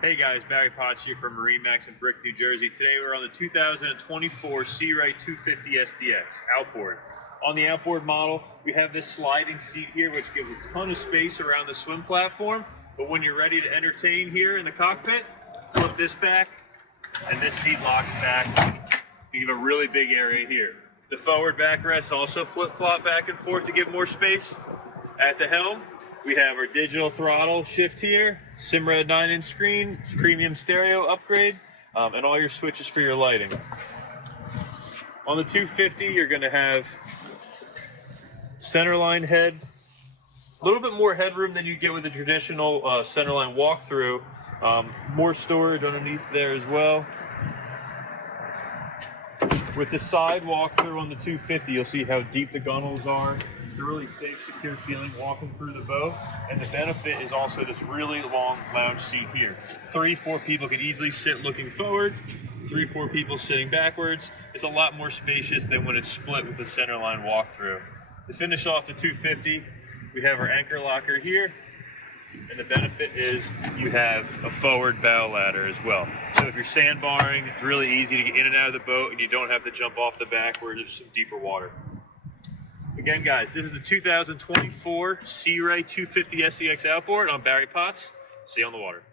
Hey guys, Barry Potts here from MarineMax Brick, New Jersey. Today we're on the 2024 Sea Ray 250 SDX outboard. On the outboard model, we have this sliding seat here, which gives a ton of space around the swim platform. But when you're ready to entertain here in the cockpit, flip this back, and this seat locks back. You give a really big area here. The forward backrest also flip-flop back and forth to give more space. At the helm, we have our digital throttle shift here, Simrad 9-inch screen, premium stereo upgrade, and all your switches for your lighting. On the 250, you're going to have centerline head, a little bit more headroom than you get with the traditional centerline walkthrough. More storage underneath there as well. With the side walkthrough on the 250, you'll see how deep the gunnels are. It's a really safe, secure feeling walking through the boat. And the benefit is also this really long lounge seat here. 3-4 people could easily sit looking forward. 3-4 people sitting backwards. It's a lot more spacious than when it's split with the centerline walkthrough. To finish off the 250, we have our anchor locker here. And the benefit is you have a forward bow ladder as well. So if you're sandbarring, it's really easy to get in and out of the boat and you don't have to jump off the back where there's some deeper water. Again, guys, this is the 2024 Sea Ray 250 SDX outboard. I'm Barry Potts. See you on the water.